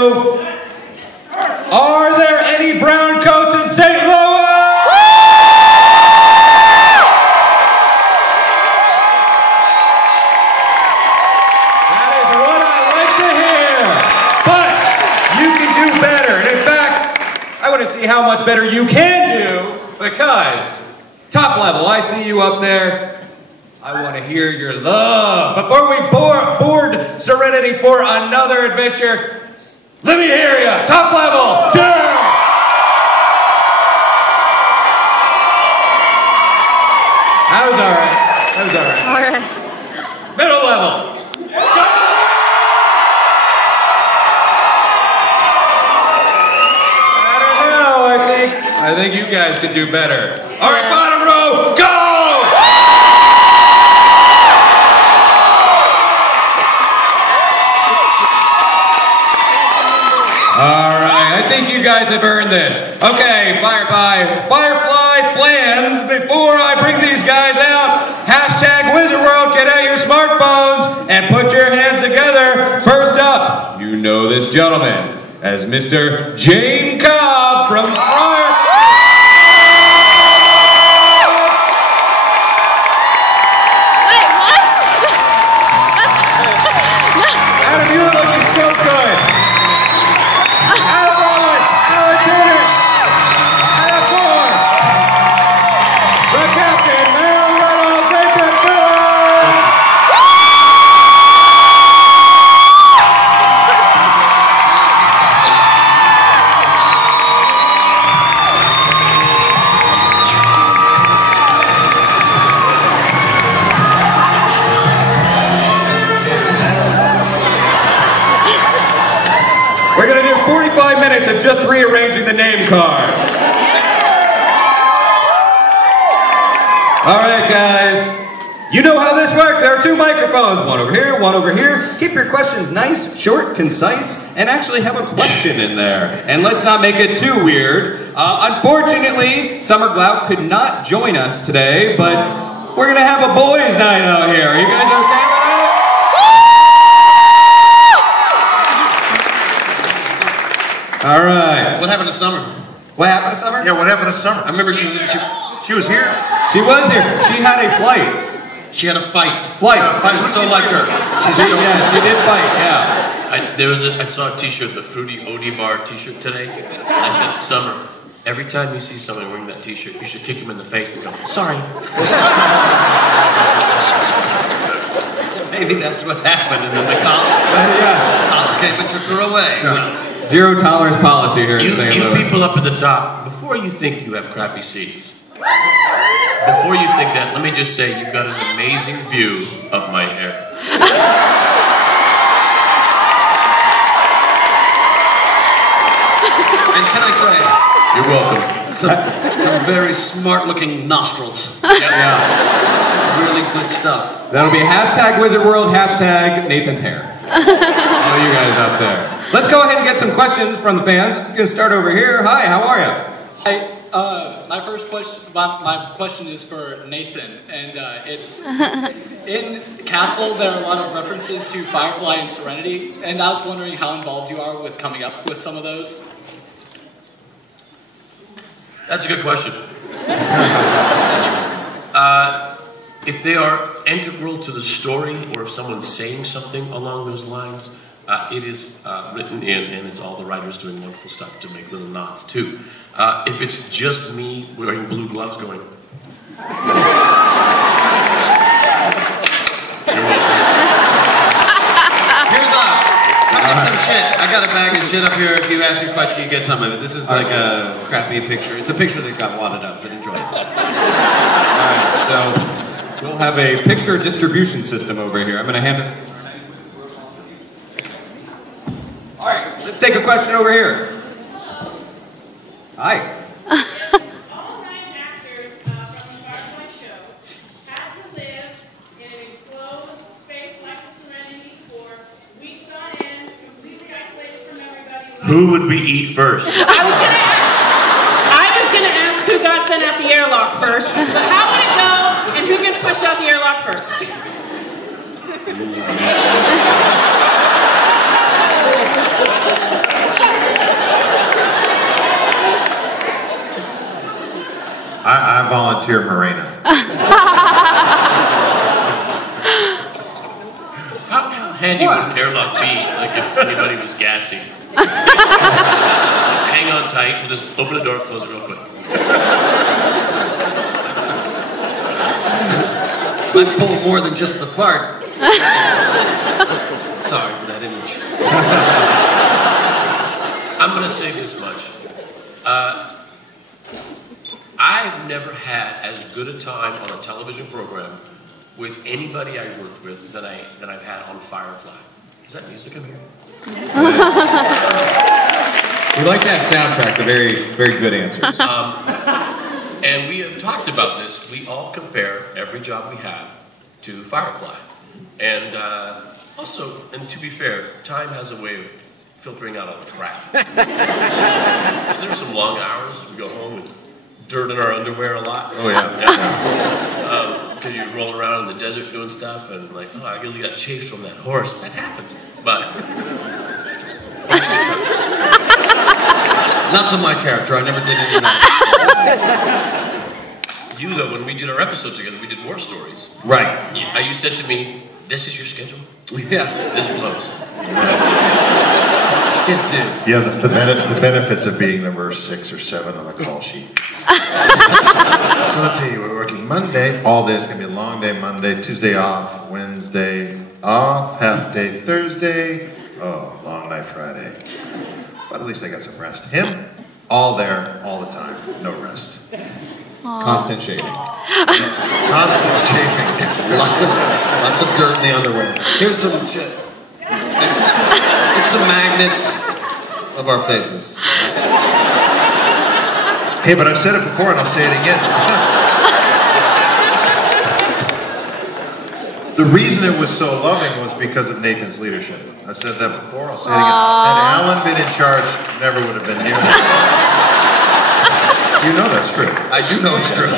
you, are there any brown coats in St. Louis? That is what I like to hear. But you can do better. And in fact, I want to see how much better you can do, because top level, I see you up there. I want to hear your love. Before we board Serenity for another adventure, let me hear you. Top level, cheer! That was all right. That was all right. All right. Middle level. I don't know. I think you guys can do better. All right, bottom row, go! All right, I think you guys have earned this. Okay, Firefly plans. Before I bring these guys out, hashtag Wizard World, get out your smartphones and put your hands together. First up, you know this gentleman as Mr. Jane Cobb from Firefly. Wait, what? Adam, you are looking so good. Adam Owen, Alan Turner, and of course, the captain, Mel Reynolds, Nathan Miller. We're going to do 45 minutes of just rearranging the name card. All right, guys. You know how this works. There are two microphones. One over here, one over here. Keep your questions nice, short, concise, and actually have a question in there. And let's not make it too weird. Unfortunately, Summer Gloutt could not join us today, but we're going to have a boys' night out here. Are you guys okay with that? All right. What happened to Summer? What happened to Summer? Yeah, what happened to Summer? I remember she was here. She was here. She had a flight. She had a fight. I was so like her. Yeah, she did fight, yeah. I saw a t-shirt, the Fruity Odie Bar t-shirt today. And I said to Summer, every time you see someone wearing that t-shirt, you should kick him in the face and go, sorry. Maybe that's what happened, and then the cops came and took her away. Zero tolerance policy here in St. Louis. You people up at the top, before you think you have crappy seats, before you think that, let me just say you've got an amazing view of my hair. And can I say, you're welcome. Some very smart-looking nostrils. Yeah. Really good stuff. That'll be hashtag Wizard World, hashtag Nathan's hair. All you guys out there. Let's go ahead and get some questions from the fans. You can start over here. Hi, how are you? Hi, my first question, my question is for Nathan, and it's in Castle. There are a lot of references to Firefly and Serenity, and I was wondering how involved you are with coming up with some of those. That's a good question. If they are integral to the story, or if someone's saying something along those lines, it is written in, and it's all the writers doing wonderful stuff to make little nods too. If it's just me wearing blue gloves going, Here's come get some shit. I got a bag of shit up here. If you ask a question, you get some of it. This is like a crappy picture. It's a picture that got wadded up, but enjoy it. Alright, so we'll have a picture distribution system over here. I'm going to hand it. Alright, let's take a question over here. Hi. All 9 actors from the Firefly show had to live in an enclosed space like the Serenity for weeks on end, completely isolated from everybody. who would we eat first? I was gonna ask who got sent out the airlock first, but how would it go, and who gets pushed out the airlock first? volunteer Morena. How handy would an airlock be, like if anybody was gassy? Just hang on tight, we'll just open the door, close it real quick. Might pull more than just the fart. Sorry for that image. I'm going to say this much. I've never had as good a time on a television program with anybody I worked with than I've had on Firefly. Is that music I'm hearing? We like to have soundtrack to very, very good answers. And we have talked about this. We all compare every job we have to Firefly. And also, and to be fair, time has a way of filtering out all the crap. So there are some long hours. We go home with dirt in our underwear a lot. Oh, yeah. Because you're rolling around in the desert doing stuff, and like, oh, I really got chafed from that horse. That happens. But Not to my character. I never did any of that. you, though, when we did our episode together, we did war stories. Right. You said to me, "This is your schedule. Yeah. This blows." It did. Yeah, the benefits of being number 6 or 7 on the call sheet. So let's see, we're working Monday. All day is going to be a long day. Monday, Tuesday off, Wednesday off, half day Thursday. Oh, long night Friday. But at least I got some rest. Him, all there, all the time. No rest. Constant shaving. Constant chafing. Lots of dirt in the underwear. Here's some shit. It's some magnets of our faces. Hey, but I've said it before and I'll say it again. The reason it was so loving was because of Nathan's leadership. I've said that before, I'll say it again. Had Alan been in charge, never would have been near this. You know that's true. I do know it's true.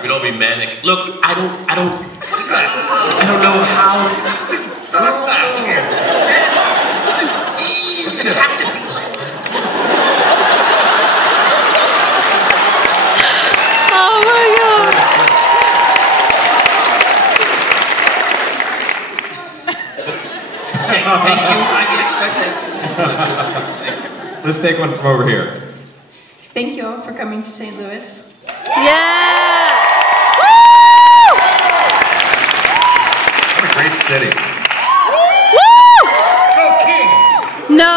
We'd all be manic. Look, I don't, what is that? I don't know how, just, what is that? It's disease. Does it have to be like that? Oh my God. Thank you. Let's take one from over here. Thank you all for coming to St. Louis. Yeah. What a great city. Woo! Go Kings! No.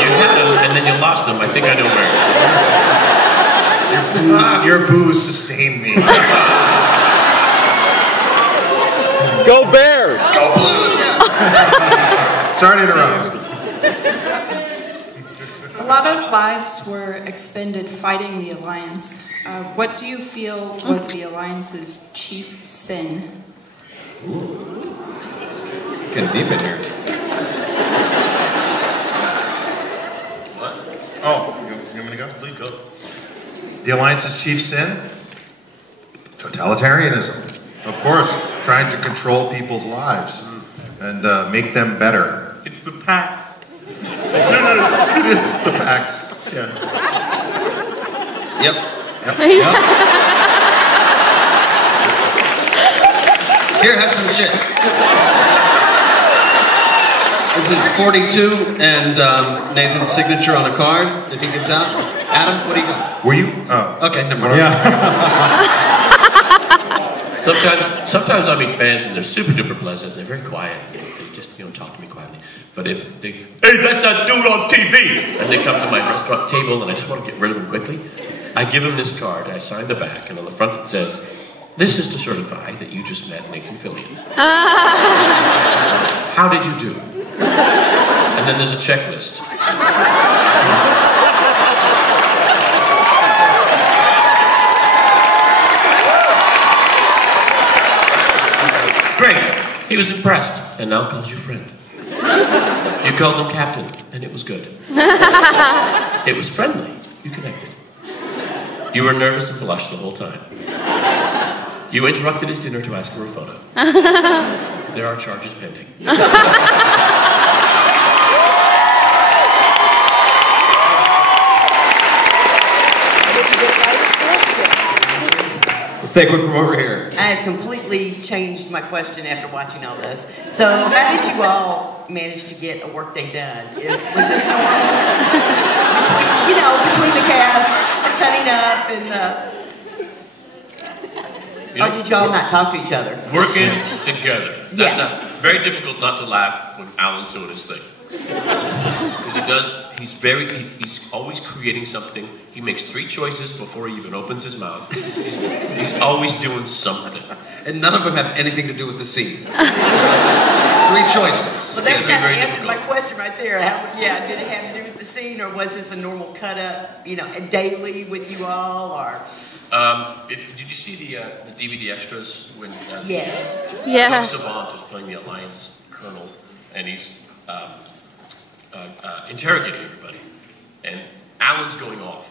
You had him and then you lost him. I think I know where. Your boos sustained me. Go Bears! Go Blues! Sorry to interrupt. A lot of lives were expended fighting the Alliance. What do you feel was the Alliance's chief sin? Getting deep in here. What? Oh, you want me to go? Please go. The Alliance's chief sin? Totalitarianism. Of course, trying to control people's lives and make them better. It's the Pax. It is the Pax. Yeah. Yep. Here, have some shit. This is 42 and Nathan's signature on a card that he gives out. Adam, what do you got? Were you? Oh. Okay, never mind. Yeah. Sometimes I meet fans and they're super duper pleasant. They're very quiet. They just talk to me quietly. But if they, hey, that's that dude on TV, and they come to my restaurant table and I just want to get rid of them quickly, I give them this card. I sign the back, and on the front it says, "This is to certify that you just met Nathan Fillion. How did you do?" And then there's a checklist. Great. He was impressed, and now calls you friend. You called him captain, and it was good. It was friendly. You connected. You were nervous and blushed the whole time. You interrupted his dinner to ask for a photo. There are charges pending. Let's take one from over here. I have completely changed my question after watching all this. So, how did you all manage to get a workday done? Was this normal? Between the cast, the cutting up, and the... Or did y'all not talk to each other? Working together. Yes. That's very difficult not to laugh when Alan's doing his thing. Because he's always creating something. He makes 3 choices before he even opens his mouth. He's always doing something. And none of them have anything to do with the scene. Just 3 choices. Well, that kind of answered my question right there. Did it have to do with the scene, or was this a normal cut up, daily with you all, or? Did you see the DVD extras when? Yes. Yeah. Savant is playing the Alliance Colonel, and he's interrogating everybody, and Alan's going off.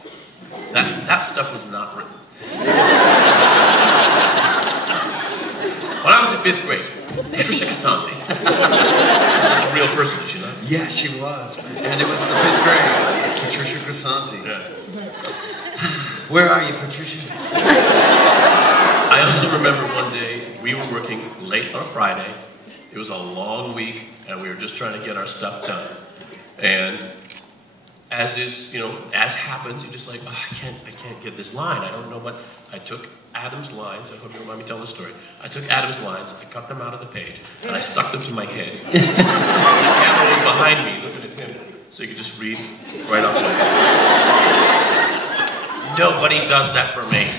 That stuff was not written. When I was in 5th grade, Patricia Casanti, a real person, is she not? Yeah, she was. And it was the 5th grade. Patricia Grisanti. Yeah. Where are you, Patricia? I also remember one day we were working late on a Friday. It was a long week, and we were just trying to get our stuff done. And as happens, you're just like, oh, I can't get this line. I don't know what. I took Adam's lines. I hope you remind me to tell the story. I took Adam's lines, I cut them out of the page, and I stuck them to my head. The camera was behind me, looking at him, so you could just read right off my head. Nobody does that for me.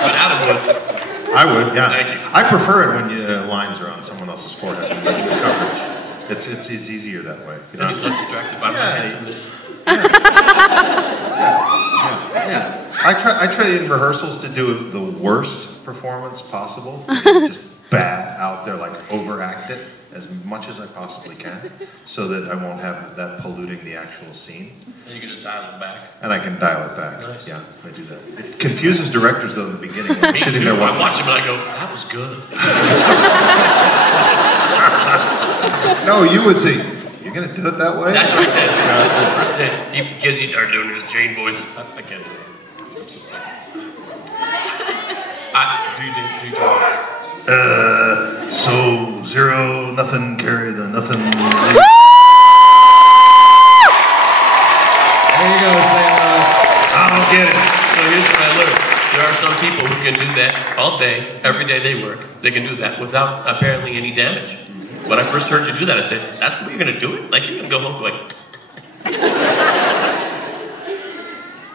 But Adam would. I would, yeah. Thank you. I prefer it when lines are on someone else's forehead in the coverage. It's easier that way. And he's not distracted by my handsomeness. Yeah. I try in rehearsals to do the worst performance possible. Just bat out there, like overact it as much as I possibly can, so that I won't have that polluting the actual scene. And you can just dial it back. And I can dial it back. Nice. Yeah, I do that. It confuses directors though in the beginning. When they're sitting there I watch him and I go, that was good. No, you would say, you're going to do it that way? That's what I said. First day, because you are doing his Jane voice. I can't do it. I'm so sorry. Do you do So 0, nothing, carry the nothing. There you go, St. Louis. I don't get it. So here's what I learned. There are some people who can do that all day, every day they work. They can do that without apparently any damage. When I first heard you do that, I said, that's the way you're going to do it? Like, you're going to go home going...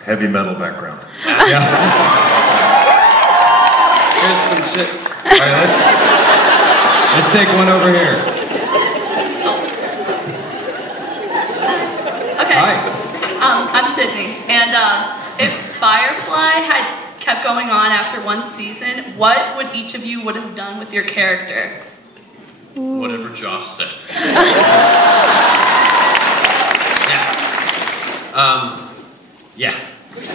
Heavy metal background. Yeah. Here's some shit. All right, let's take one over here. Okay. Hi. I'm Sydney, and if Firefly had kept going on after one season, what would each of you would have done with your character? Whatever Josh said. Yeah. I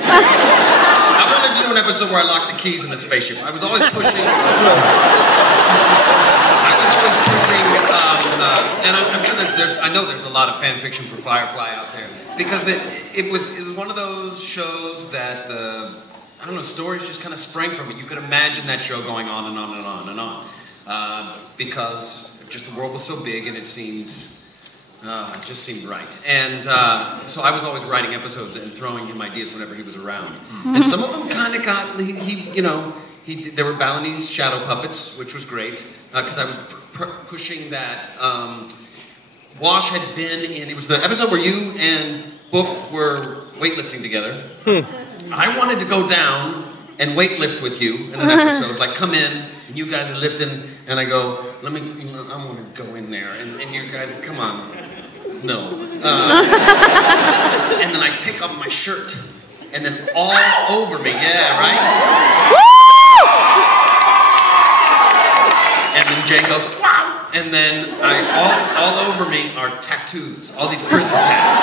wanted to do an episode where I locked the keys in the spaceship. I was always pushing. And I'm sure I know there's a lot of fan fiction for Firefly out there because it was one of those shows that stories just kind of sprang from it. You could imagine that show going on and on and on and on because just the world was so big and it just seemed right. And so I was always writing episodes and throwing him ideas whenever he was around. And some of them kind of got there were Balinese shadow puppets, which was great because I was pushing that. Wash had been in. It was the episode where you and Book were weightlifting together. I wanted to go down and weightlift with you in an episode, like come in and you guys are lifting, and I go, I want to go in there, and you guys, come on, no. And then I take off my shirt, and then all over me, yeah, right? And then Jane goes, wow! And then all over me are tattoos, all these prison tats.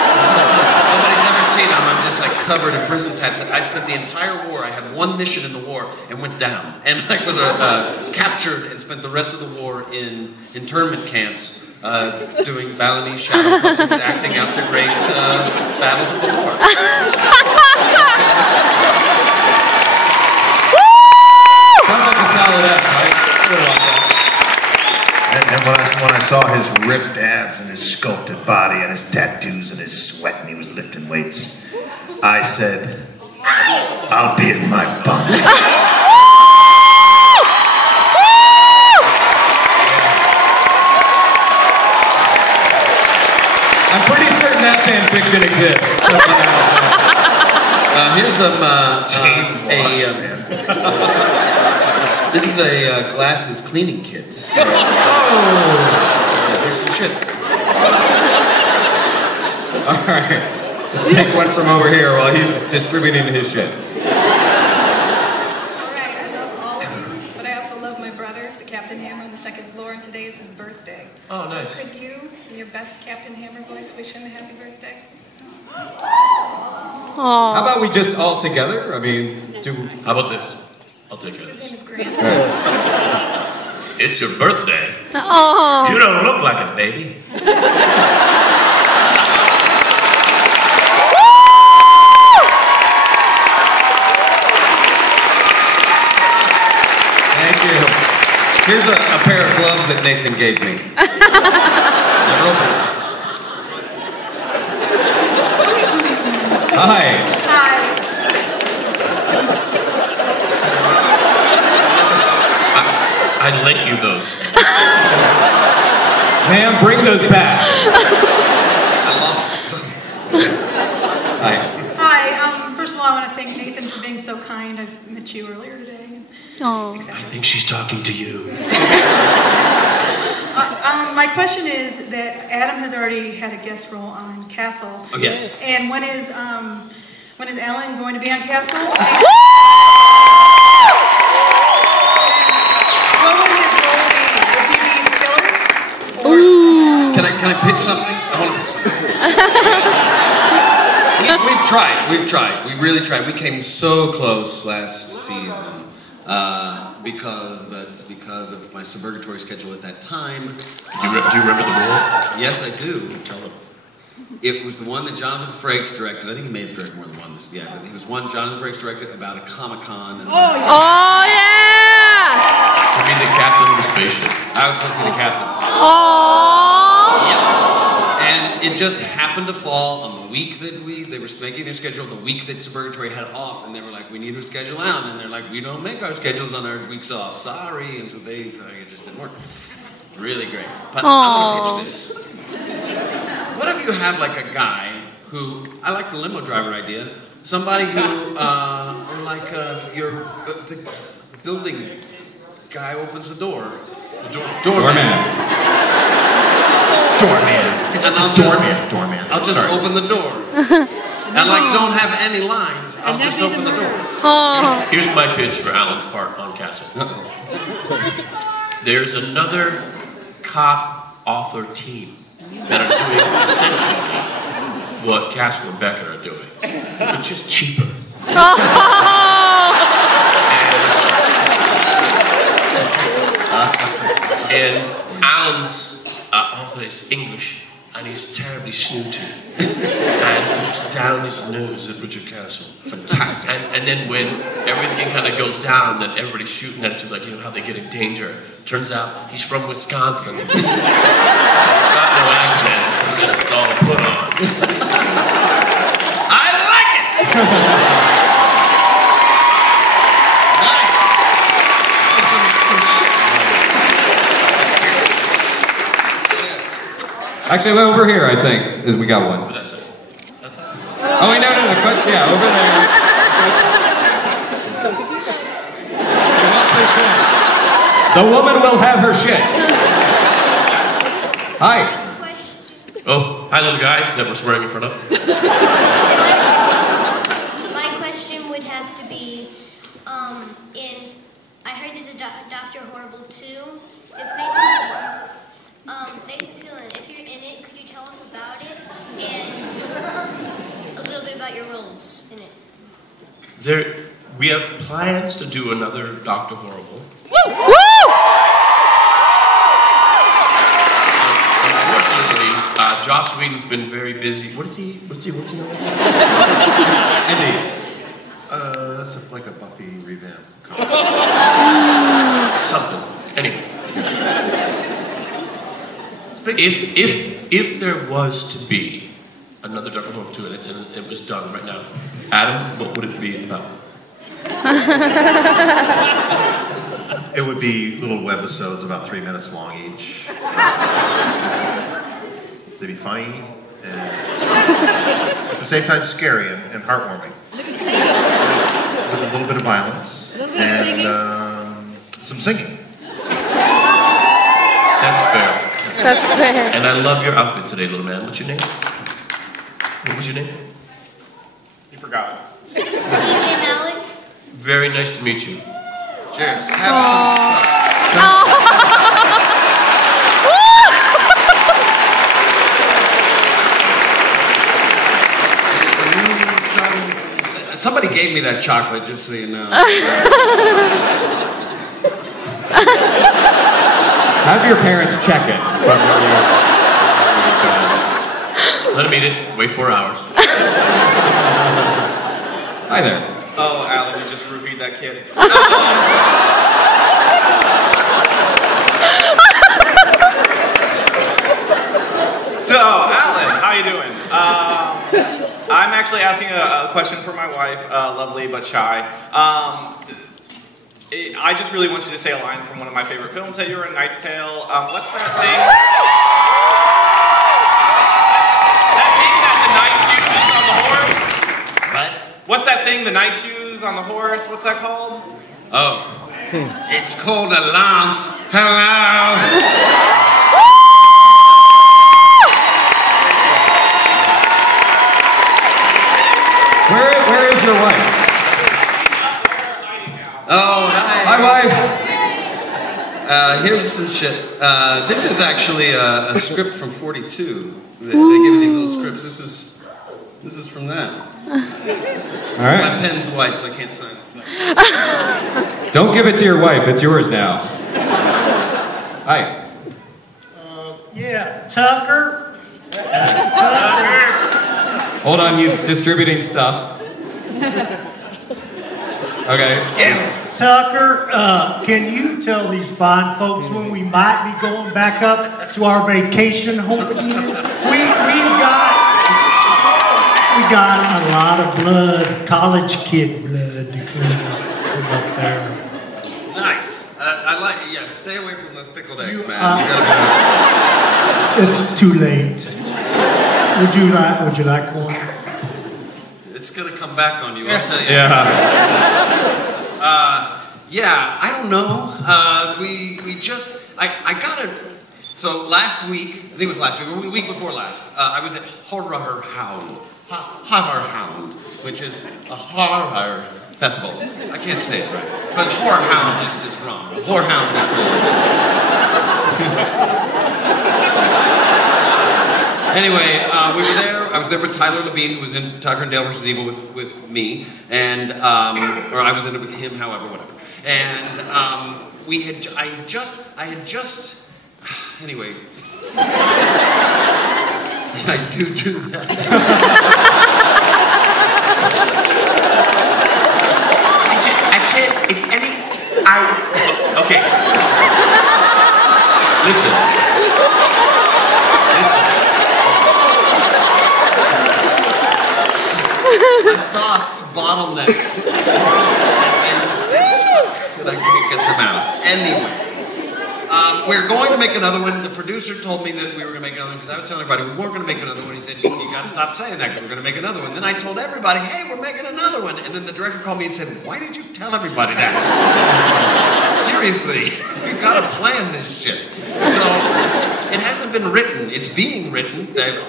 Nobody's ever seen them. I'm just like covered in prison tats. I spent the entire war. I had one mission in the war and went down, and like was captured and spent the rest of the war in internment camps doing Balinese shadow puppets, acting out the great battles of the war. waits. I said, I'll be in my bunk. I'm pretty certain that fan fiction exists. Here's some this is a glasses cleaning kit. So, yeah, here's some shit. All right, just take one from over here while he's distributing his shit. Alright, I love all of you, but I also love my brother, the Captain Hammer on the second floor, and today is his birthday. Oh, nice. So could you, in your best Captain Hammer voice, wish him a happy birthday? How about we just all together? I mean, How about this? I'll take it. His name is Grant. It's your birthday. Oh. You don't look like it, baby. Thank you. Here's a pair of gloves that Nathan gave me. Never opened them. hi. Hi. I lent you those. Ma'am, bring those back. I lost them. Hi. Hi, first of all, I want to thank Nathan for being so kind. I met you earlier today. Oh. I think she's talking to you. My question is that Adam has already had a guest role on Castle. Oh, yes. And when is Alan going to be on Castle? And what would his role be? Would he be the killer? Or Can I pitch something? I want to pitch something. We've tried. We really tried. We came so close last season because of my suburgatory schedule at that time. Do you remember the role? Yes, I do. Tell them. It was the one that Jonathan Frakes directed. I think he may have directed more than one. Yeah, but it was one Jonathan Frakes directed about a Comic-Con. And Oh, yeah! To be the captain of the spaceship. I was supposed to be the captain. Oh. Yep. And it just happened to fall on the week that they were making their schedule, the week that Suburgatory had off, and they were like, we need to schedule out. And they're like, we don't make our schedules on our weeks off. Sorry. And so it just didn't work. Really great. But I'm going to pitch this. What if you have like a guy who, I like the limo driver idea, somebody who, or like the building guy opens the door. The doorman. Doorman. I'll just open the door. And don't have any lines. I'll just open the door. Oh. Here's my pitch for Alan's part on Castle. There's another cop author team that are doing essentially what Castle and Beckett are doing, but just cheaper. And Alan's author is English, and he's terribly snooty, and looks down his nose at Richard Castle. Fantastic. And then when everything kind of goes down, then everybody's shooting at each other, how they get in danger. Turns out he's from Wisconsin. He's got no accent. It's all a put on. I like it! Nice. Some shit. Actually, over here, I think, we got one. What did I say? Oh, wait, no, yeah, over there. The woman will have her shit. Hi. Oh, hi, little guy that we're swearing in front of. My question would have to be, I heard there's a Dr. Horrible 2. Nathan Phelan, if you're in it, could you tell us about it? And a little bit about your roles in it. We have plans to do another Dr. Horrible. Woo! Unfortunately, Joss Whedon's been very busy. What is he working on? Indy. That's like a Buffy revamp. Something. Anyway. If there was to be another Duck Book to it, and it was done right now. Adam, what would it be about? It would be little webisodes about 3 minutes long each. They'd be funny and at the same time scary and heartwarming. With a little bit of violence and some singing. That's fair. That's fair. And I love your outfit today, little man. What's your name? What was your name? You forgot. TJ Malik. Very nice to meet you. Cheers. Have some stuff. Somebody gave me that chocolate, just so you know. Have your parents check it. Let him eat it. Wait 4 hours. Hi there. Oh, Alan, you just roofied that kid. So, Alan, how you doing? I'm actually asking a question for my wife, lovely but shy. I just really want you to say a line from one of my favorite films that you were in, Knight's Tale. What's that thing? That thing that the knight uses on the horse? What? What's that thing the knight uses on the horse? What's that called? Oh. It's called a lance. Hello. Where is your wife? Oh, hi. Hi, wife. Here's some shit. This is actually a script from 42. They give me these little scripts. This is from that. All right. My pen's white, so I can't sign it. So. Don't give it to your wife. It's yours now. Hi. Yeah, Tucker. Tucker. Hold on, he's distributing stuff. Okay. Yeah. Tucker, can you tell these fine folks when we might be going back up to our vacation home again? We got a lot of blood, college kid blood to clean up from up there. Nice. I like it. Yeah, stay away from those pickled eggs, man. It's too late. Would you like one? It's gonna come back on you, I'll tell you. Yeah. Yeah, I don't know. We just, I got it. So last week, I think it was last week, or the week before last, I was at Horror Hound, which is a horror festival. I can't say it right, but Horror Hound just is wrong. Horror Hound is Anyway, we were there. I was there with Tyler Labine, who was in Tucker and Dale vs. Evil with me, and or I was in it with him, however, whatever. And I had just. Anyway, I do that. I can't. Okay. Listen. My thoughts bottleneck. And I can't get them out. Anyway, we're going to make another one. The producer told me that we were going to make another one because I was telling everybody we weren't going to make another one. He said, you got to stop saying that because we're going to make another one. Then I told everybody, hey, we're making another one. And then the director called me and said, why did you tell everybody that? Seriously, we've got to plan this shit. So it hasn't been written. It's being written. They've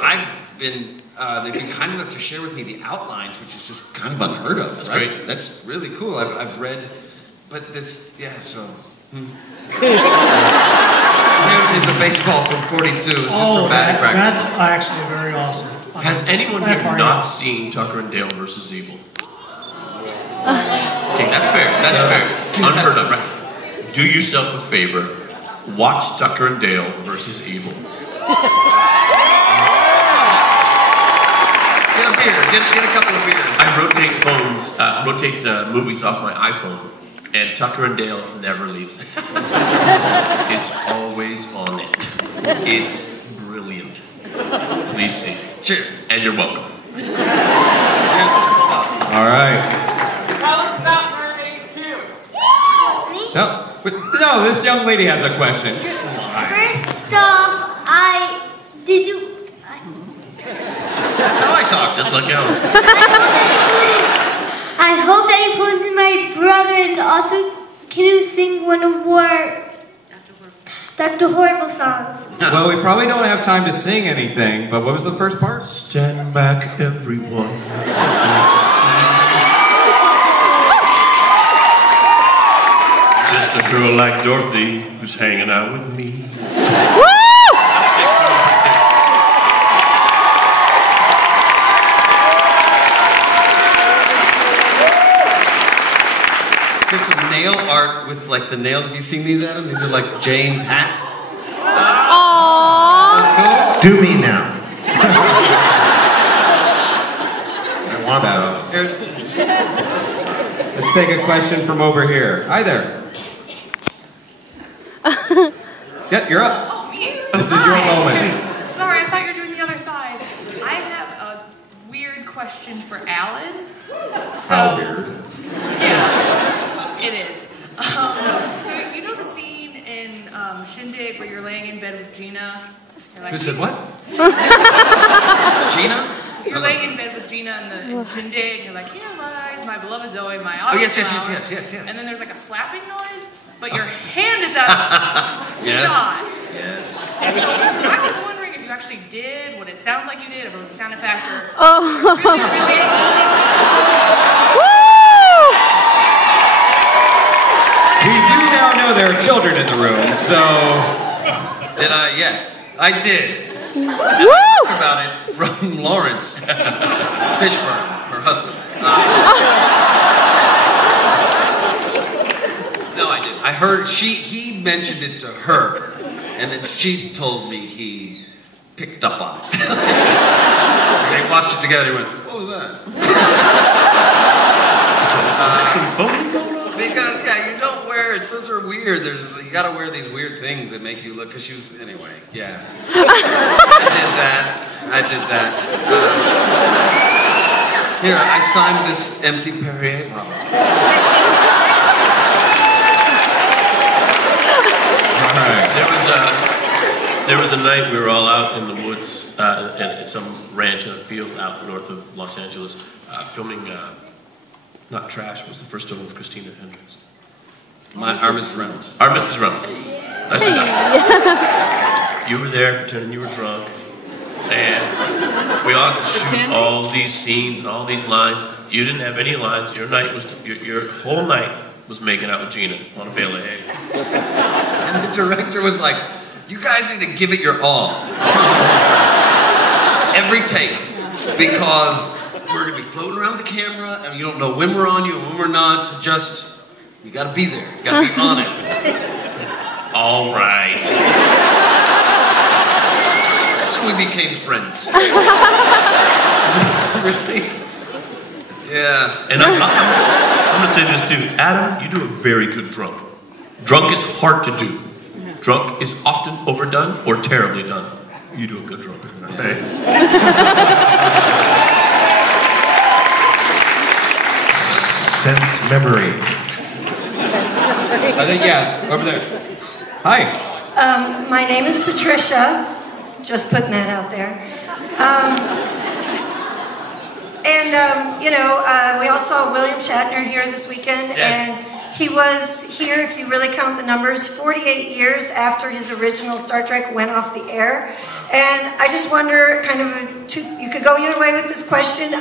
been kind enough to share with me the outlines, which is just kind of unheard of. That's right? Great. That's really cool. I've read, but this, yeah, so. Here is a baseball from 42. It's just for batting practice. That's actually very awesome. Has anyone here not seen Tucker and Dale vs. Evil? Okay, that's fair. That's fair. Unheard of, right? Do yourself a favor. Watch Tucker and Dale vs. Evil. Get a beer. Get a couple of beers. I rotate movies off my iPhone, and Tucker and Dale never leaves it. It's always on it. It's brilliant. Please see it. Cheers. And you're welcome. All right. Tell us about Mermaid Q. No, this young lady has a question. First off, That's how I talk. Just like Ellen. I hope that you posted my brother, and also, can you sing one of our Dr. Horrible songs? Well, we probably don't have time to sing anything, but what was the first part? Stand back, everyone. Just a girl like Dorothy who's hanging out with me. There's some nail art with like the nails. Have you seen these, Adam? These are like Jane's hat. Aww. That's cool. Do me now. I want those. Let's take a question from over here. Hi there. Yeah, you're up. Oh, me? This is your moment. Sorry, I thought you were doing the other side. I have a weird question for Alan. How weird. Yeah, it is. So you know the scene in Shindig where you're laying in bed with Gina? Who said what? Gina? You're laying in bed with Gina in Shindig, and you're like, here lies my beloved Zoe, my Oh, yes. And then there's like a slapping noise, but your hand is out of Yes. shot. Yes. And so I was wondering if you actually did what it sounds like you did, if it was a sound effect or We do now know there are children in the room, so... Did I? Yes, I did. And I heard about it from Lawrence Fishburne, her husband. No, I didn't. I heard he mentioned it to her, and then she told me he picked up on it. They watched it together and went, what was that? Is that some phone going on? Because, yeah, you don't wear, those are weird. You gotta wear these weird things that make you look, because she was, anyway, yeah. I did that. Here, I signed this empty Perrier bottle. All right. There was a night we were all out in the woods at some ranch in a field out north of Los Angeles, filming. Not Trash was the first one with Christina Hendricks. Our Mrs. Reynolds. Our Mrs. Reynolds. Nice enough. You were there pretending you were drunk, and we all had to shoot all these scenes and all these lines. You didn't have any lines. Your whole night was making out with Gina on a bale of hay. And the director was like, you guys need to give it your all. Every take. Because we're going to be floating around with the camera, and you don't know when we're on you and when we're not, so just, you got to be there. You got to be on it. All right. That's when we became friends. Really? Yeah. And I'm going to say this too. Adam, you do a very good drunk. Drunk is hard to do. Drunk is often overdone or terribly done. You do a good drunk. Thanks. Sense memory. I think, yeah, over there. Hi. My name is Patricia. Just putting that out there. We all saw William Shatner here this weekend, and he was here, if you really count the numbers, 48 years after his original Star Trek went off the air. And I just wonder, you could go either way with this question,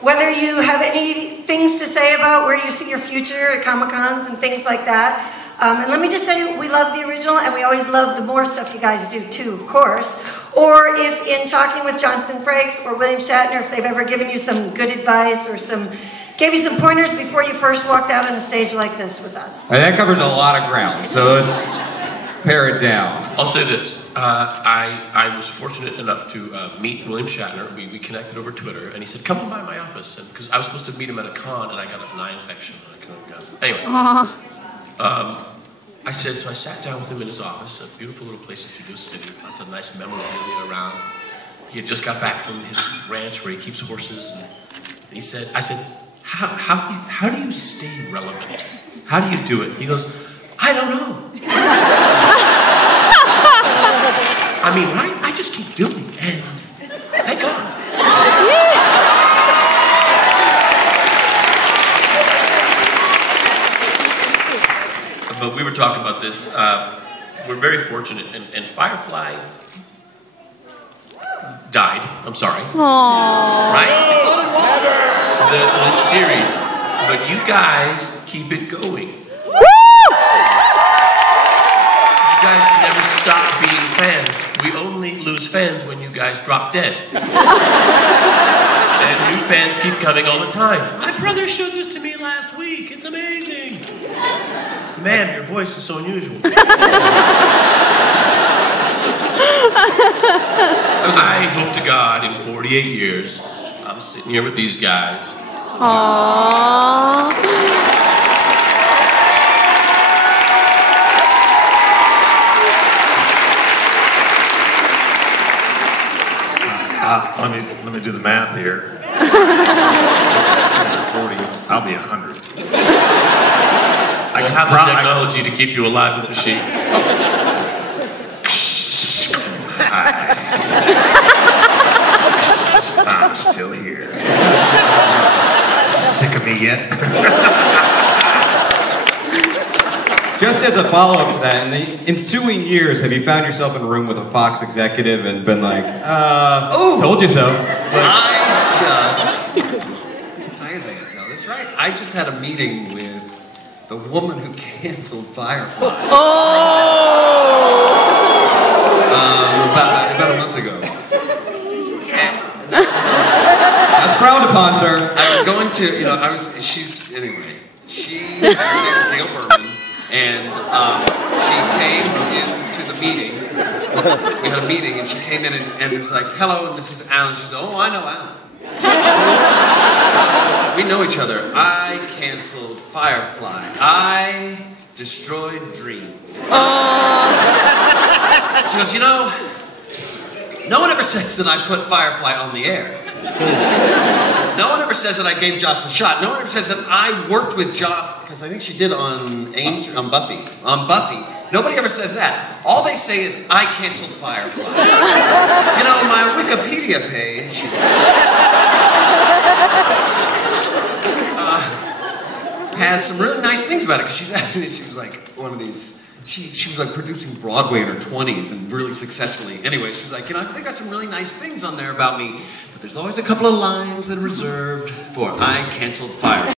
whether you have any things to say about where you see your future at Comic-Cons and things like that. And let me just say, we love the original, and we always love the more stuff you guys do too, of course. Or if in talking with Jonathan Frakes or William Shatner, if they've ever given you some good advice or gave you some pointers before you first walked out on a stage like this with us. That covers a lot of ground, so let's pare it down. I'll say this. I was fortunate enough to meet William Shatner. We connected over Twitter, and he said, come by my office. Because I was supposed to meet him at a con, and I got an eye infection. Anyway. I sat down with him in his office, a beautiful little place in Studio City, lots of nice memorabilia around. he had just got back from his ranch where he keeps horses, and I said, how do you stay relevant? How do you do it? He goes, I don't know. I mean, right? I just keep doing it, and thank God. But we were talking about this. We're very fortunate, and Firefly died. I'm sorry. Aww. Right? The series. But you guys keep it going. You guys never stop being fans. We only lose fans when you guys drop dead. And new fans keep coming all the time. My brother showed this to me last week. It's amazing. Man, your voice is so unusual. I hope to God in 48 years, I'm sitting here with these guys. Aww. Let me do the math here. 40, I'll be 100. I have the technology to keep you alive with machines. I'm still here. Sick of me yet? Just as a follow-up to that, in the ensuing years, have you found yourself in a room with a Fox executive and been like, told you so? I guess I can tell this, right? I just had a meeting with the woman who canceled Firefly. About a month ago. That's frowned upon, sir. I was going to, she, her name is Gail Berman, and she came into the meeting. We had a meeting, and she came in and was like, hello, and this is Alan. She said, oh, I know Alan. We know each other. I canceled Firefly. I destroyed dreams. She goes, no one ever says that I put Firefly on the air. No one ever says that I gave Joss a shot. No one ever says that I worked with Joss, because I think she did on Buffy. On Buffy. Nobody ever says that. All they say is, I canceled Firefly. My Wikipedia page has some really nice things about it, because she was like one of these, she was like producing Broadway in her 20s and really successfully. Anyway, she's like, I think I got some really nice things on there about me, but there's always a couple of lines that are reserved for I canceled Firefly.